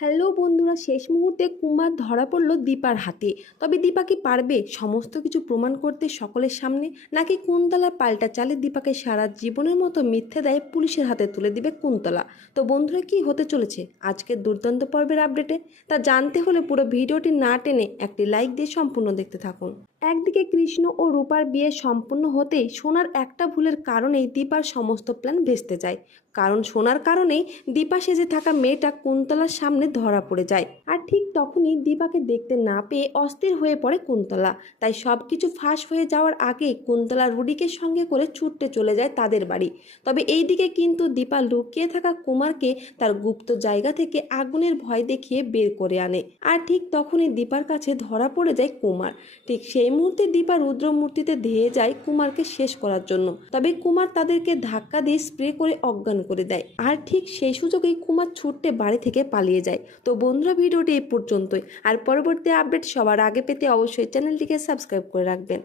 Hello বন্ধুরা, শেষ মুহূর্তে কুমার ধরা পড়ল দীপার হাতে। তবে দীপা কি পারবে সমস্ত কিছু প্রমাণ করতে সকলের সামনে, নাকি কুন্তলা পাল্টা চালে দীপাকে সারা জীবনের মতো মিথ্যে দেয় পুলিশের হাতে তুলে দিবে কুন্তলা? তো বন্ধুরা, কি হতে চলেছে আজকের দুর্দান্ত পর্বের আপডেটে তা জানতে হলে পুরো ভিডিওটি না টেনে একটি লাইক দিয়ে সম্পূর্ণ দেখতে থাকুন। একদিকে কৃষ্ণ ও রূপার বিয়ে সম্পূর্ণ হতেই সোনার একটা ভুলের কারণেই দীপার সমস্ত প্ল্যান ভেস্তে যায়। কারণ সোনার কারণেই দীপা সেজে থাকা মেয়েটা কুন্তলার সামনে ধরা পড়ে যায়। আর ঠিক তখনই দীপাকে দেখতে না পেয়ে অস্থির হয়ে পড়ে কুন্তলা। তাই সব কিছু ফাঁস হয়ে যাওয়ার আগেই কুন্তলা রুডিকে সঙ্গে করে ছুটতে চলে যায় তাদের বাড়ি। তবে এইদিকে কিন্তু দীপা লুকিয়ে থাকা কুমারকে তার গুপ্ত জায়গা থেকে আগুনের ভয় দেখিয়ে বের করে আনে। আর ঠিক তখনই দীপার কাছে ধরা পড়ে যায় কুমার। ঠিক সেই মুহূর্তে দীপা রুদ্রমূর্তিতে ধেয়ে যায় কুমারকে শেষ করার জন্য। তবে কুমার তাদেরকে ধাক্কা দিয়ে স্প্রে করে অজ্ঞান করে দেয়। আর ঠিক সেই সুযোগেই কুমার ছুটতে বাড়ি থেকে পালিয়ে যায়। তো বন্ধুরা, ভিডিওটি এই পর্যন্তই। আর পরবর্তী আপডেট সবার আগে পেতে অবশ্যই চ্যানেলটিকে সাবস্ক্রাইব করে রাখবেন।